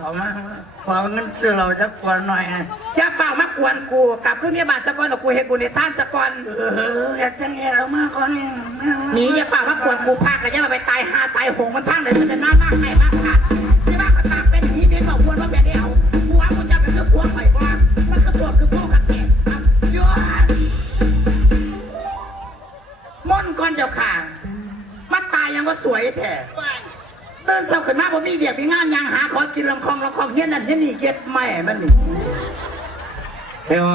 เขามาขอเงินซื้อเราจะกวนหน่อยนะอย่าเฝ้ามากวนกูกลับขึ้นเมียบานสะกอนหรอกกูเห็นบุญในท่านสะกอนเอออยากจะเงี้ยเรามาก่อนนี่หนีอย่าเฝ้ามากวนกูพากันอย่ามาไปตายหาตายหงมันพังเลยจะเป็นหน้ามากใครมากค่ะที่บ้านมันปากเป็นหีเมียบอกควรว่าแบบนี้เอาหัวกูจะเป็นคือพวงไปบ้างมันคือพวงคือพวกกักเก็บครับหยุดม่อนก่อนเจ้าข่างมาตายยังก็สวยแท้ เดินเศร้าขึ้นมาบ่มีเดียกมีงานยังหาขอกินลำคองลำคองเนี่ยนั่นเนี่ยนี่เย็ดแม่มันนี่เดี๋ยว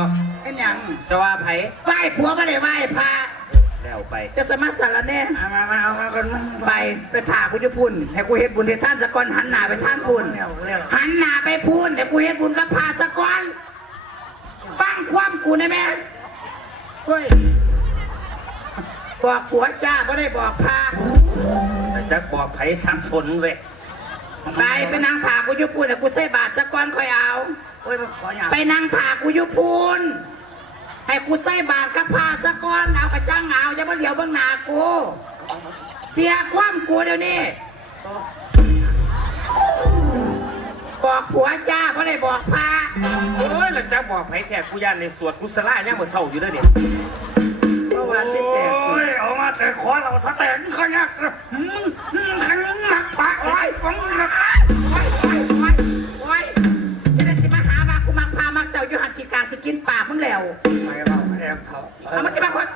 เป็นหยังจะว่าไผไหว้ผัวไม่ได้ไหว้พระแล้วไป จะสมัครสารแน่เอามามาเอามาก่อนมาไปไปถ่ากูจะพุ่นให้กูเฮ็ดบุญให้ท่านสะกอนหันหน้าไปทางพุ่นเร็วเร็วหันหน้าไปพุ่นให้กูเฮ็ดบุญกับพาสะกอนฟังความกูได้ไหมเฮ้ยบอกผัวจ้าไม่ได้บอกพาแต่ จะบอกไผสับสนเว้ยไปไปนั่งถ่ากูจะพุ่นให้กูใส่บาทสะกอนค่อยเอา โอ้ยมาขออย่างไปนั่งถ่ากูอยุพูนให้กูใส่บาทกับพาสะก้อนเอากระจ้างเอาจะมาเหลียวเบื้องหน้ากู เสียความกูเดี๋ยวนี้บอกผัวจ้าเพราะได้บอกพาโอ้ยแล้วจะบอกไผแท้กูย่านในสวดกุศลาเนี่ยามมื่อเศร้าอยู่เด้อเนี่ยเมาที่แตกโอ้ยเอามาแต่ขอเราสแต็กเขาอยากอืมอืมขันหนักปากโอ้ยผมหนักโอ้ยโอ้ยโอ้ยจะได้สิมาหามากูมักพามักเจ้าอยู่หันฉีกาสิกินปากมึงแล้วไม่เอาแอบเถอะเอามันจะมาคน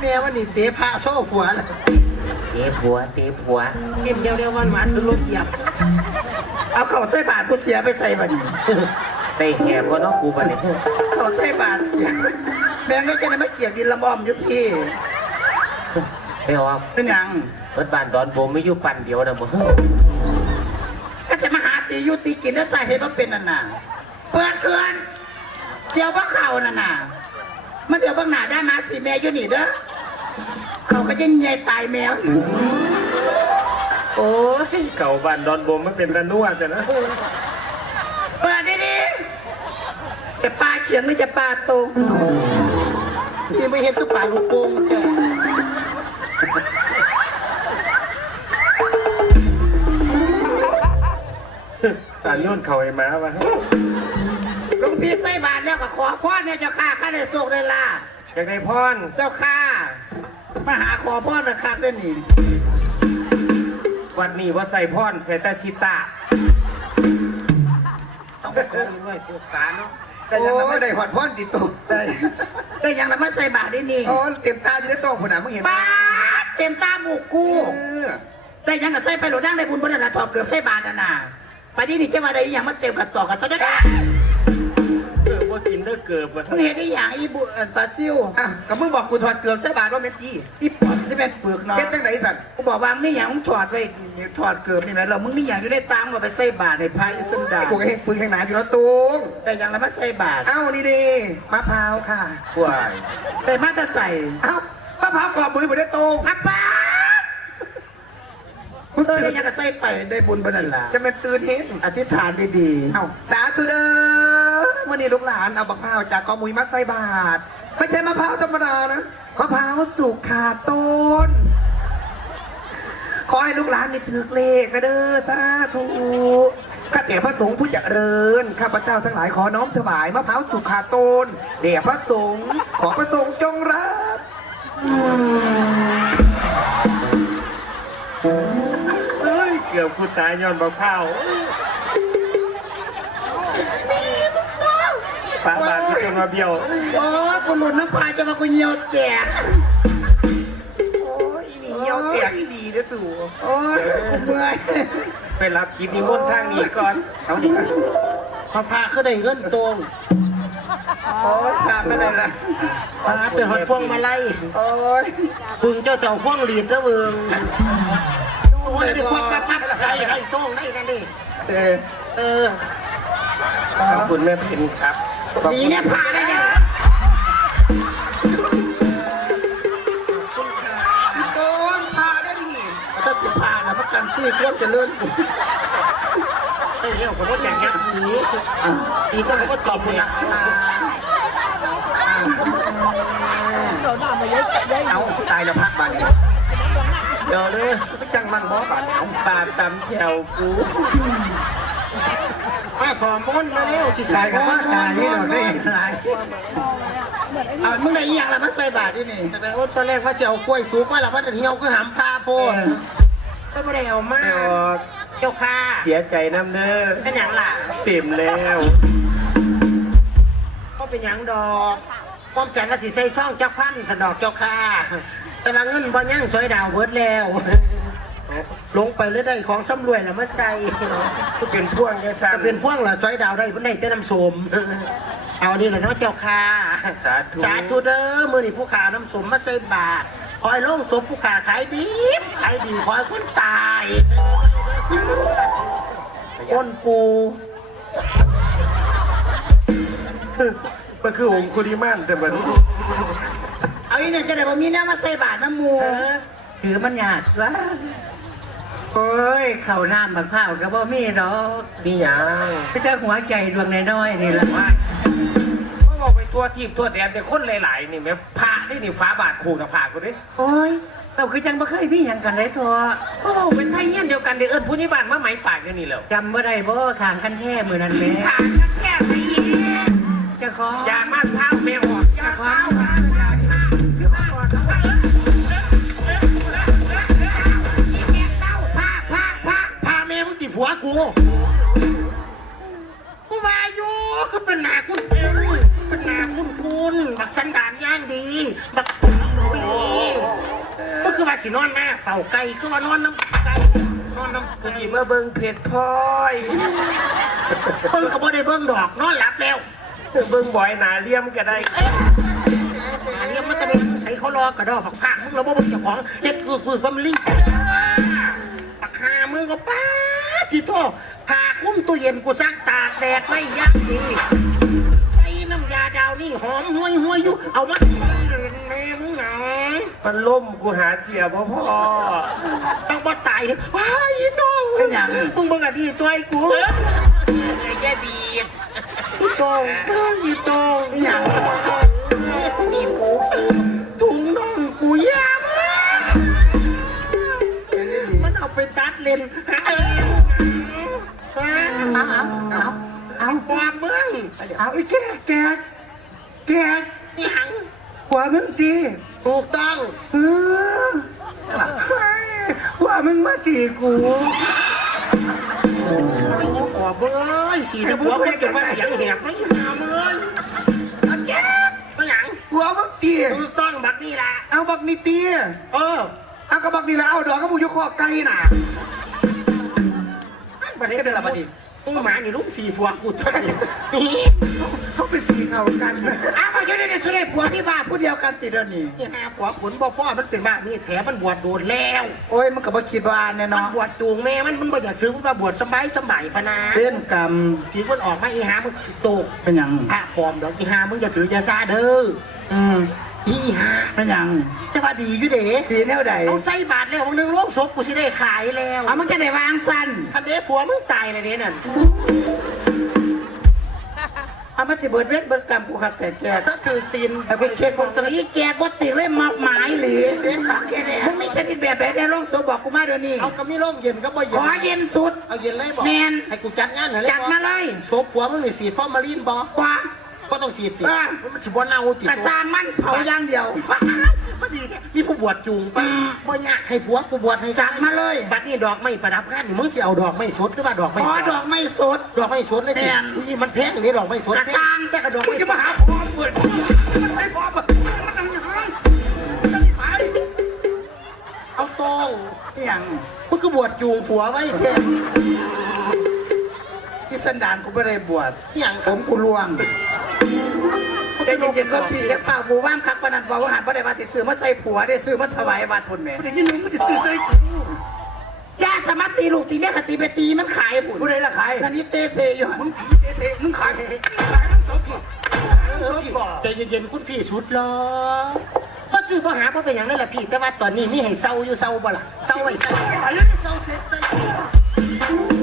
แม่วันนี้เตะพระโซ่ผัวเลยเตะผัวเตะผัวกินเดียวเดียววันหวานถึงรถเหยียบเอาเข่าใส่บาทกูเสียไปใส่บัดน ได้แหบว่าน้องกูบัดนี้เขาใส่บาทเสียแบงค์ได้จะได้ไม่เกี่ยวดินละมอมอยุพี่เดี๋ยวเป็นหยังเบิดบ้านดอนโบไม่อยู่ปั่นเดียวนะมึงก็จะมาหาตีอยุตีกินแล้วใส่เห็นว่าเป็นนั่นน่ะเปิดเขื่อนเจียวพระเข่านั่นน่ะมันเดี๋ยวเบางหน้าได้มาสีแม่อยู่นี่เด้อเขาก็จะใหญ่ตายแมว โอ้ยเก่าบ้านดอนโบมันเป็นระนวดแต่นะ เปิดดีๆจะปลา เขียงหรือจะปลาโตที่ไม่เห็นก็ป่าลูกโป่งแท้ตาโยนเข่าไอ้หมาวะหลวงพี่ใส่บาทแล้วก็ขอพ่อเนี่ยเจ้าข้าข้าได้โชคได้ลาภอยากได้พรเจ้าข้ามาหาขอพ่อนะครับด้วยนี่วันนี้ว่าใส่พรใส่แต่สิตาต้องเอาด้วยตัวตาเนาะ แต่ยังไม่ได้หอดพ่อนติดตัวได้ได้ยังละมาใส่บาทได้นี่อ๋อเต็มตาอยู่ในโต๊ะผนังมึงเห็นไหมบาทเต็มตาหมูกู เออได้ยังกับใส่ไปโหลดดังได้บุญบนนั้นละถอดเกือบใส่บาทน่ะนะไปที่นี่จะมาได้อีหยังมาเต็มกับต่อกับต่อจะได้เออว่ากิน เด้อเกือบอะมึงเห็นได้อย่างอีบุเอินปลาซิวอะก็มึงบอกกูถอดเกือบใส่บาทว่าเม็ดจี้อีปอดจะเป็นเปลือกเนาะเม็ดตั้งไหนสัตว์กูบอกว่านี่อย่างมึงถอดไว้ถอดเกือบนี่แหละเรามึงนี่อย่างอยู่ในตามก็ไปใส่บาทในพายสันดาไอ้กูก็เห็นปืนแข่งหนาอยู่แล้วตุงได้ยังละมาใส่บาทเอ้านี่ดีมะพร้าวค่ะวายได้มาจะใส่เอ้ามะพร้าวกรอบมือหมดได้ตรงอัปปาเออได้ยังกับใส่ไปได้บุญบนนั้นล่ะจะเป็นตื่นเห็นอธิษฐานดีเอ้าสาธุเด้อ วันนี้ลูกหลานเอามะพร้าวจากกอมุยมาใส่บาท ไม่ใช่มะพร้าวธรรมดานะมะพร้าวสุกขาดต้น ขอให้ลูกหลานนี่ถือเลขนะเด้อสาธุข้าแต่พระสงฆ์ผู้เจริญ ข้าพเจ้าทั้งหลายขอน้อมถวายมะพร้าวสุกขาดต้นเดี๋ยวพระสงฆ์ขอพระสงฆ์จงรับเอ้ย เกือบกูตายย้อนบักเผา ปาบานที่จนมาเบี้ยวๆโอ้กูหลุดน้ำพายจะมากูเหี่ยวแตกโอ้ยอีนี่เหี่ยวเตียกอีหลีเด้อสู่โอ้ยกูเมื่อยไปรับกินนิมนต์ทางนี้ก่อนเอาดิพระพาก็ได้เงินตรงโอ้ยพาไม่ได้ละพาไปหอดพวงมาไล่โอ้ยบึงเจ้าเจ้าพวงหลีดแล้วเบึงโอ้ยได้พวงปั๊บปั๊บได้ให้ตรงได้นั่นดิเออเออขอบคุณแม่เพ็ญครับ ดีเนี่ยพาได้เนี่ยอีโต้นพาได้ดิถ้าสิพานะประกันซื้อเครื่องเจะเลื่อนกูไอ้เรื่องของพ่อแจกยักษ์หนีดีก็เขาก็ตอบเนี่ยเอาตายแล้วพักบานนี้เดี๋ยวเลยจังมั่งบ่บาดเอาปากตำแชวกู มาขอมนต์มาเร็วที่ตายกับว่าตายนี่เราได้อะไรเอามึงได้อีหยังละมันใส่บาทที่นี่แต่โอ้ตอนแรกว่าจะเอากล้วยสุกมาแล้วว่าจะเหี่ยวก็หามพาโพดก็ไม่ได้เอามาไม่ออกเจ้าค่ะเสียใจน้ำเด้อเป็นหยังล่ะเต็มแล้วก็เป็นหยังดอกป้อมแกนว่าสิใส่ซ่องเจ้าพันสะดอกเจ้าค่ะแต่ว่าเงินบ่ยังสวยดาวเบิดแล้ว ลงไปแล้วได้ของสำรวยแล้วมาใส่ก็เป็นพ่วงแค่สั้นจะเป็นพ่วงละสวยดาวได้เพิ่นได้แต่น้ำส้มเอาอันนี้แหละเนาะเจ้าค่ะสาธุสาธุเด้อมื้อนี้ผู้ขาน้ำส้มมาใส่บาตรขอให้โลงศพผู้ขาขายดีขายดีขอให้คนตายคนปูมันคือองคุริมานแต่มันเอาอีเนี่ยจะได้บ่มีแนวมาใส่บาทน้ำหมูเออถือมันยากวะ โอ้ยเข่าน้ำบักข้าวก็บ่มีดอกนี่หยังก็จะหัวใจดวงน้อยๆนี่แหละว่าว่าบอกไปตัวทีมตัวแดนแต่คนหลายๆนี่แม่พระนี่นี่ฟ้าบาทคู่กับผากูดิโอ้ยเราคือจังบ่เคยมีหยังกันเลยทัวว่าบอกเป็นไทยเงี้ยนเดียวกันเดี๋ยวเอิญผู้นิบานมาไหมปากเดี๋ยวนี้แล้วจำบ่ได้บ่ขางกันแท้มือนั้นแหม่ขาชักแค่ไปเองเจะขออย่ามาเท้าแมวหอก ผัวกูกูว่าอยู่คือเป็นหนาคุณคุณเป็นหนาคุณคุณบักสันดานย่างดีบักดีก็คือว่าสินอนหน้าเฝ้าไก่คือว่านอนน้ำไก่นอนน้ำเมื่อกี้เมื่อเบิ่งเพจพลอยเบิ้งก็บ่ได้เบิ้งดอกนอนหลับแล้วเบิ่งบ่อยหนาเลี่ยมก็ได้อันนี้มันจะเป็นใส่เขารอกระดอกผักผักมึงเราบ่เบิ่งเจ้าของเฮ็ดคือคือความลิงปักหามึงก็ป้า ที่โตพาคุ้มตู้เย็นกูซักตากแดดไม่ยักดีใส่น้ำยาดาวนี่หอมห่วยห่วยอยู่เอามาเล่นแม่มึงหนังมันล่มกูหาเสียพ่อพ่อต้องบ่ตายเลยว้ายอีโต้งเป็นหยังมึงบิ่งอดีตช่วยกูไอ้แย่ดีดอีโต้งอีโต้งอีหยังดีปูถุงน่องกูยามากมันเอาไปตัดเลนหาเลนหา เอาเอาเอาความมึงเอาไอ้แกแกแกหยังหัวมึงตีถูกต้องเออเฮ้ยว่ามึงมาจีกูไม่ยิ้มออกเบ้ยสีตะบัวคนจะมาเสียงแหบไม่หามเลยโอเคไม่หยังหัวบักตีถูกต้องบักนี่ละเอาบักนี่ตีเออเอากระบักนี่แล้วเอาดอกกระบุยคอไก่น่ะประเทศเดลบัดนี้ มึงหมานี่ลูกสี่พวงกูเท่านั้นนี่เขาเป็นสีเขากันนะอ้าวอยู่ในนี้สุดเลยผัวที่บ้านผู้เดียวกันติดแล้วนี่นี่หาผัวขนบ่พ่อมันเป็นบ้านี่แถมมันบวชโดนแล้ว โอ้ยมันก็บ่คิดว่าแน่มันเนาะบวชจูงแม่มันมันบ่อยากซื้อมันมาบวชสบายสบายพะนาเป็นกรรมจีมันออกมาอีหามึงโตกเป็นหยังพระปลอมดอกอีหามึงอย่าถือยาซาเด้ออืม อีหาเป็นหยัง แต่ว่าดีอยู่เด้ดีแนวใดเอาใส่บาทแล้วมึงนึงโลงศพกูสิได้ขายแล้วเอามันจะได้วางสั้นอันเด้ผัวมึงตายเลยเด้นั่นเอามันสิเบิดเวทเบิดกรรมกูครับแต่แกก็คือตีนเอาไปเช็คบอกสอีแกกว่าติเลยมาหมายหรือเส้นปากแค่เนี้ยมึงมีชนิดแบบไหนในโลกโซบอกกูมาเดี๋ยวนี้เอากระมีร่มเย็นก็บ่ขเย็อเย็นสุดเอาเย็นเลยบอกแมนให้กูจัดงานเหรอจัดมาเลยโชว์ผัวมึงนี่สีฟอร์มาลีนบอกว่า ก็ต้องสีติเออมันสิบ่เน่าติกระซางมันเผาอย่างเดียว มันดีแค่มีผู้บวชจูงไปอืมบ่ยากให้ผัวกูบวชให้จัดมาเลย บัดนี้ดอกไม่ประดับงานนี่มึงสิเอาดอกไม่สดหรือว่าดอกไม่ขอสดอกไม่สด ดอกไม่สดเลยแม่นนี่มันแพงนี่ดอกไม่สดกระซังแต่กระดอกกูไม่จะมาหาพ่อเปิดมันไม่พอมันมันยังไงมันจะไปเอาตรงอหย่างมึงคือบวชจูงผัวไว้แท้ที่สันดานกูไม่ได้บวชอหย่างผมกูลวง แต่เย็นๆก็พี่จะเฝ้ากูว่างคักปานนันว่าว่าหันบ่ได้ว่าสิซื้อมาใส่ผัวได้ซื้อมาถวายวัดพุ่นแหม่แต่ยี่นี่มันจะซื้อใส่กูญาติสามารถตีลูกตีแม่ขตีไปตีมันขายพุ่นผู้ใดละขายนั่นนี่เตเซอยู่หั่นมึงผีเตเสมึงขายมึงขายมันสดพี่ใจเย็นๆคุณพี่ชุดรอว่าจื้อพ่อหาพ่อเป็นอย่างนั้นแหละพี่แต่ว่าตอนนี้มีให้เศร้าอยู่เศร้าบ่ล่ะเศร้าไว้เศร้าเศร้าเสร็จเศร้า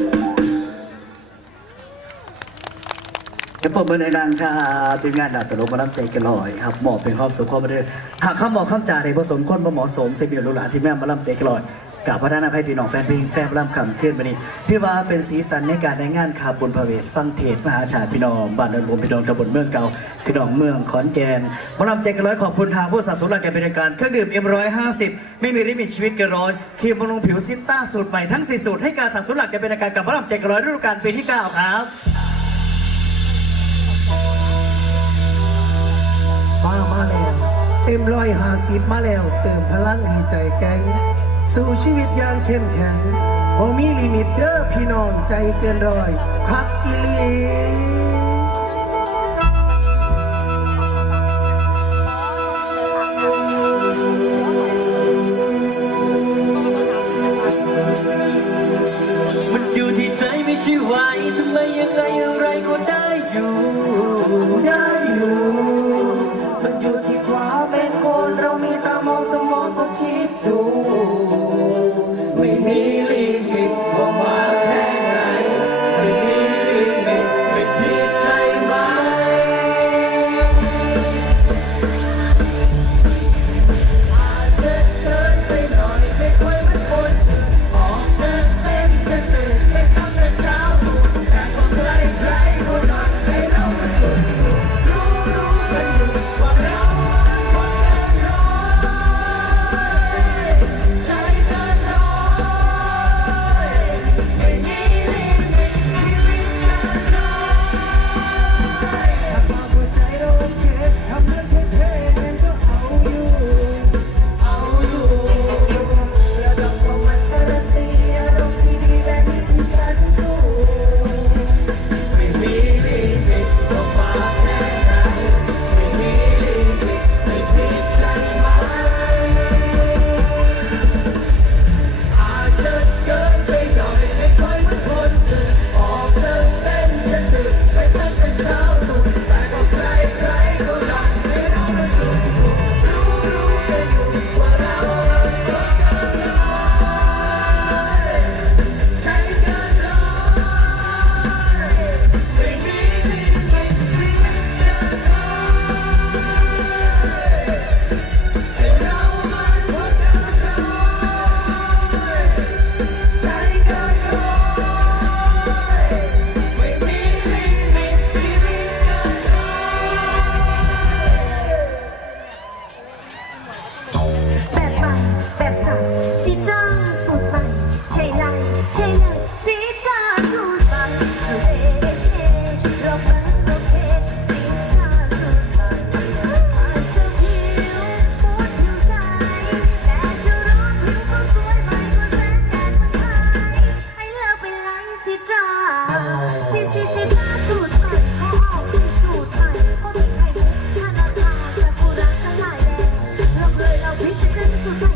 จะปมเบอในดังค่ะทีมงานดาบตลกมารับใจกันลอยครับหมอบเป็นความสุขความบันเทิงหากข้ามหมอข้ามจ่าในผสมคนบ่เหมาะสมเสียเบียร์ลูหลานที่แม่มารับใจกันลอยกับพัฒนาให้พี่น้องแฟนเพลงแฟนร่ำคำขึ้นวันนี้พี่ว่าเป็นสีสันในการในงานขาบุญพระเวทฟังเทศมหาชาติพี่น้องบ้านเดินบมพี่น้องตำบลเมืองเก่าพี่น้องเมืองขอนแก่นมอลำใจกันร้อยขอบคุณทางผู้สนับสนุนหลักการบริการเครื่องดื่มเอ็มร้อยห้าสิบไม่มีริมิตชีวิตเกินร้อยครีมบำรุงผิวซิต้าสูตรใหม่ทั้งสี่สูตรให้การสนับสนุนหลักการบริการกับมอลำใจกันร้อยฤดูกาลปีที่เก้าครับ เต็มร้อยหาสิบมาแล้ว เติมพลังให้ใจแกงสู่ชีวิตอย่างเข้มแข็งโอมีลิมิตเด้อพี่น้องใจเกินร้อยคัก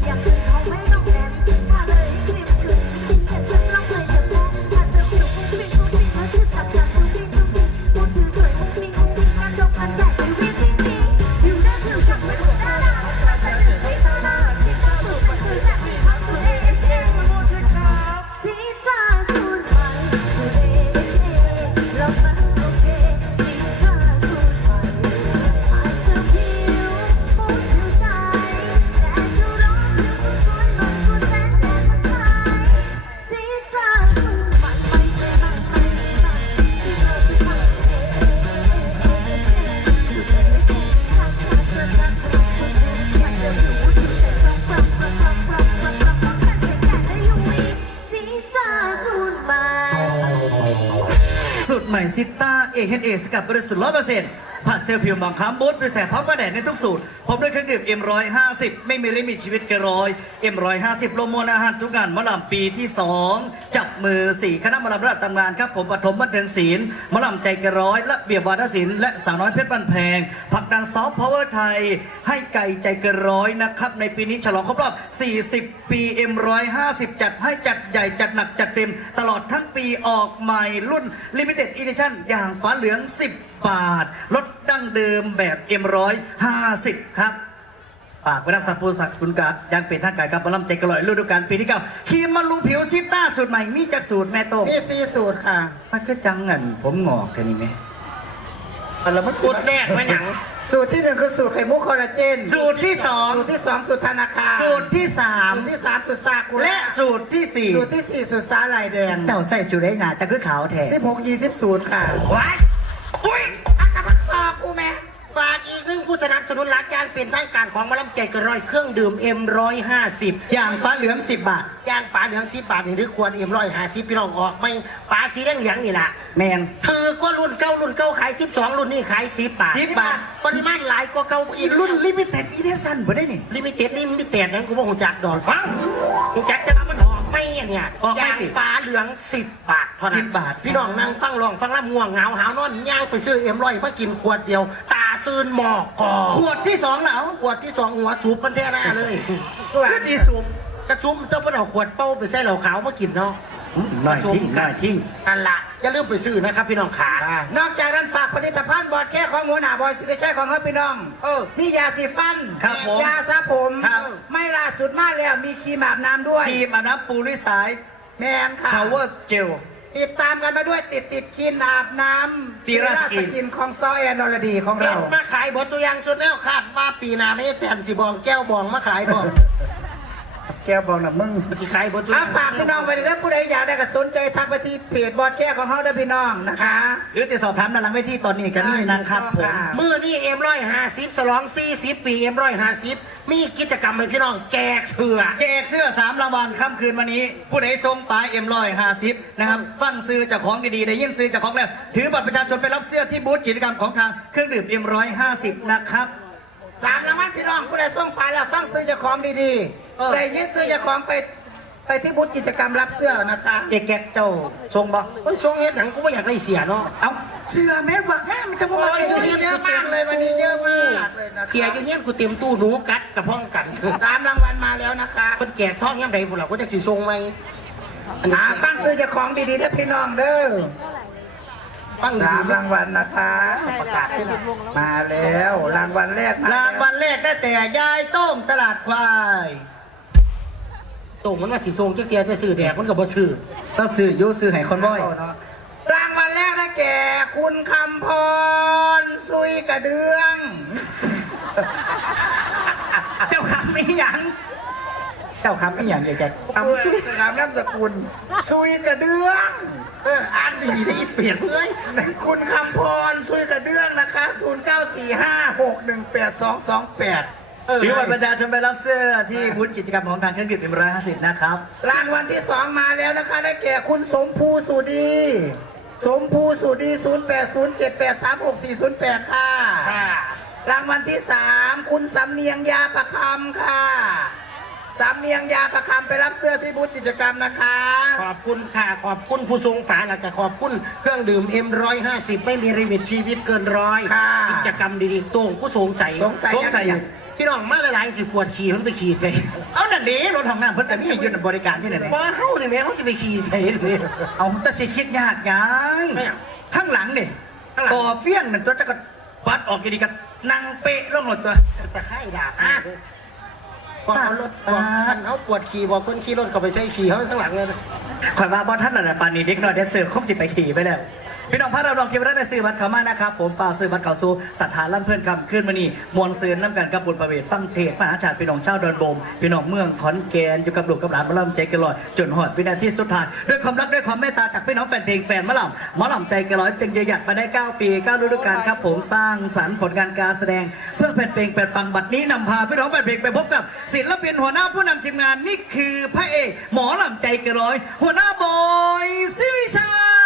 า ซิต้าเอเฮนเอสกับบริสุทธิ์ร้อยเปอร์เซ็นต์ ซลล์ผิวหมองคำบูทไปแสบพร้อมกระแดดในทุกสูตรพร้อมด้วยเครื่องดื่ม M150 ไม่มีริมิตชีวิตเกนร้อย M150 โลโมนอาหารทุกงานมอลำปีที่ 2 จับมือ 4 คณะมอลำระดับตำนานครับผมปฐมบันเทิงศิลป์มอลำใจเกนร้อยและเบียบวาทศิลป์และสาวน้อยเพชรบันแพงผักดันซอฟต์พาวเวอร์ไทย ให้ไก่ใจเกนร้อยนะครับในปีนี้ฉลองครบรอบ 40 ปี M150 จัดให้จัดใหญ่จัดหนักจัดเต็ม ตลอดทั้งปีออกใหม่รุ่น Limited Edition อย่างฟ้าเหลือง 10บาท ลดดั้งเดิมแบบ M150 ครับปากไว้รักษาปูสักคุณกะยังเป็นท่านกายกับมาล่ำใจกระลอยฤดูกาลปีที่เก้าครีมมารูผิวชิต้าสูตรใหม่มีจากสูตรแม่โตงมีซีสูตรค่ะ มันก็จังเงินผมงอกแค่นี้ไหมเอาละมึงสุดแรกไม่หยังสูตรที่หนึ่งคือสูตรไข่มุกคอลลาเจน สูตรที่สองสูตรที่สองสูตรธนาคาร สูตรที่สามสูตรที่สามสูตรซากุระและสูตรที่สี่สูตรที่สี่สูตรสาหร่ายแดงเจ้าใส่สูตรได้หนาแต่คือขาวแท้สิบหกยี่สิบสูตรค่ะว้าย อุ้ยอักกะมันซอกกูแม่ฝากอีกหนึ่งผู้สนับสนุนหลักอย่างเป็นทางการของหมาลำใจกระร้อยเครื่องดื่ม M150 อย่างฟ้าเหลืองสิบบาท ย่างฝาเหลือง10บาทนี่หรือควร M150 พี่น้องออกไม่ฝาสีเหลืองๆนี่ล่ะแมนคือก็รุ่นเก้ารุ่นเก้าขาย12รุ่นนี้ขาย10บาท10บาท ปริมาณหลายกว่าเก้าอีกรุ่นลิมิเต็ดอีเดซันบ่ได้นี่ลิมิเต็ดลิมิเต็ดนั้นกูว่าหูจักดอกฟังหูจักจะ เนี่ยออกไม่ย่างติฟ้าเหลือง10บาทเท่านั้น10บาท พี่น้องนั่งฟังร้องฟังรับง่วงเหงาหาวนอนย่างไปซื้อเอ็มร้อยมากินขวดเดียว ตาซืนหมอกกอขวดที่สองเหนาขวดที่สองหัวสูบกันแท้หน้าเลยคือตีสูบกระชุมเจ้าเพิ่นเอาขวดเป้าไปใส่เหล้าขาวมากินเนาะหน่อยทิ้งหน่อยทิ้งอันละอย่าลืมไปซื้อนะครับพี่น้องขาอ่านอกจากนั้นฝาก ผลิตภัณฑ์บอดแค่ของหัวหน้าบอยสิได้ใช่ของเฮาพี่น้องเออมียาสีฟันครับผมยาสระผมครับ ไม่ล่าสุดมาแล้วมีครีมอาบน้ำด้วยครีมอาบน้ำปูริสายแมนค่ะ ชาวเวอร์เจล ติดตามกันมาด้วยติดติดครีมอาบน้ำตีราสกินกินของซอแอนนอรดีของเห็เรานมาขายบทตัวอย่างสุดแล้วคาดว่าปีหน้าไม่แต่นสิบองแก้วบองมาขายบองแก้วบอกนะมึงมันสิขายบทตัวอเอาย่างฝากพี่น้องไปเด้อผู้ใดอยากได้ก็สนใจทักไปที่เพจบอดแค่ของเฮาเด้อพี่น้องนะคะ หรือจะสอบถามด้านหลังเวทีตอนนี้กันนี่นะครับผมมือนี่เอ็มร้อยห้าสิบสลองสี่สิบปีเอ็มร้อยห้าสิบมีกิจกรรมให้พี่น้องแจกเสื้อ แจกเสื้อสามรางวัลค่ำคืนวันนี้ ผู้ใดส่งฝาเอ็มร้อยห้าสิบนะครับ ฟังซื้อจากของดีๆ ได้ยินซื้อจากของแล้ว ถือบัตรประชาชนไปรับเสื้อที่บูธกิจกรรมของทางเครื่องดื่มเอ็มร้อยห้าสิบนะครับ สามรางวัลพี่น้องผู้ใดส่งไฟล์แล้วฟังซื้อเจ้าของดีๆ ได้ยินซื้อเจ้าของไปไปที่บูธกิจกรรมรับเสื้อนะคะ เอกแกกเจ้าทรงบ่โอ้ยทรงเฮ็ดหนังกูไม่อยากได้เสียเนาะเอาเสื้อแม่บักแง่มันจะมาโอ้บักยเองวันนี้เยอะมากเลยวันนี้เยอะมากเลยนะคะเสียอยู่เงี้ยกูเต็มตู้หนูกัดกับพ้องกันสามรางวัลมาแล้วนะคะมันแก่ท้องย่ำใดพวกเราก็จะสิทรงไหมอันนี้อ่าฟังซื้อเจ้าของดีๆนะพี่น้องเด้อฟังสามดีรางวัลนะคะ ประกาศที่ไหนมาแล้วรางวัลแรกมารางวัลแรกได้แต่ยายต้มตลาดควาย ตรงมันว่าสีทรงเจ๊เตียจะซื้อแดกมันกับบ่ซื้อเราซื้ออยูซื้อให้คนบ่อยเนาะรางวัลแรกได้แก่คุณคำพรซุยกระเดือง เจ้าคำไม่หยังเจ้าคำไม่หยังอย่าแกคำชื่อกามนามสกุลซุยกระเดืองเอออ่านดีได้อีเปลี่ยนเลยคุณคำพรซุยกระเดืองนะคะ 0945618228เออ ถือบัตรประชาชนไปรับเสื้อที่บูธกิจกรรมของทางเครื่องดื่มเอ็มร้อยห้าสิบนะครับ รางวัลที่สองมาแล้วนะคะ ได้แก่คุณสมภูสุดี สมภูสุดี 0807836408 ค่ะ ค่ะ รางวัลที่สามคุณสำเนียงยาประคำค่ะ สำเนียงยาประคำไปรับเสื้อที่บูธกิจกรรมนะคะ ขอบคุณค่ะ ขอบคุณผู้ทรงฝาแล้วก็ขอบคุณเครื่องดื่ม M150 ไม่มีริมิตชีวิตเกินร้อยค่ะ กิจกรรมดีๆตรงผู้สงสัยสงสัย สงสัยยัง พี่น้องมาหลายๆสิปวดขี่มันไปขี่ใส่เอานั่นดีรถของน้ำเพิ่นแต่มีให้ยืนบริการที่ไหนเนี่ยว่าเฮาเนี่ยแม่เขาจะไปขี่ใส่เลยเอาแต่สิคิดยากยังไม่เอาข้างหลังนี่ข้างหลังต่อเฟี้ยงนั่นตัวจะก็ปัดออกอยู่ดีกันนั่งเป๊ะลงรถตัวตะไคร่ดา บอะบอกเอารถบอกท่านเขาปวดขี่บอกคนขี่รถก็ไปใส่ขี่เขาข้างหลังเลยนะข่อยว่าบอท่านระดับปานนี้เด็กน้อยเด็กเจอคงจิไปขี่ไปแล้วพี่น้องพระเราลองคิดว่าได้ซื้อบัตรเขามานะครับผมฝากซื้อบัตรเขาสู่สถานลั่นเพื่อนคำขึ้นมานี่มวลเสือนน้ำกันกับบุญประเวทฟังเทศมหาชาติพี่น้องเจ้าดอนโบมพี่น้องเมืองขอนแก่นอยู่กับลูกกับหลานมาล่ำใจกันลอยจนหอดวินาทีสุดท้ายด้วยความรักด้วยความเมตตาจากพี่น้องแฟนเพลงแฟนมะล่ำมะล่ำใจกันลอยจึงยืนหยัดมาได้ 9 ปี9ฤดูกาลครับผมสร้างสรรค์ผลงานการแสดง เพื่อแฟนเพลงแฟนฟังบัตรนี้นำพาพี่น้องแฟนเพลงไปพบกับศิลปินหัวหน้าผู้นำทีมงานนี่คือพระเอกหมอลำใจกันลอย หัวหน้าบอยสิวิชัย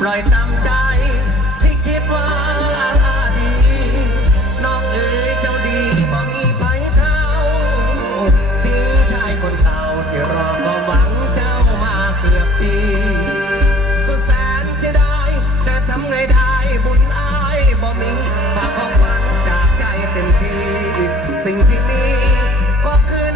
ปล่อยตาม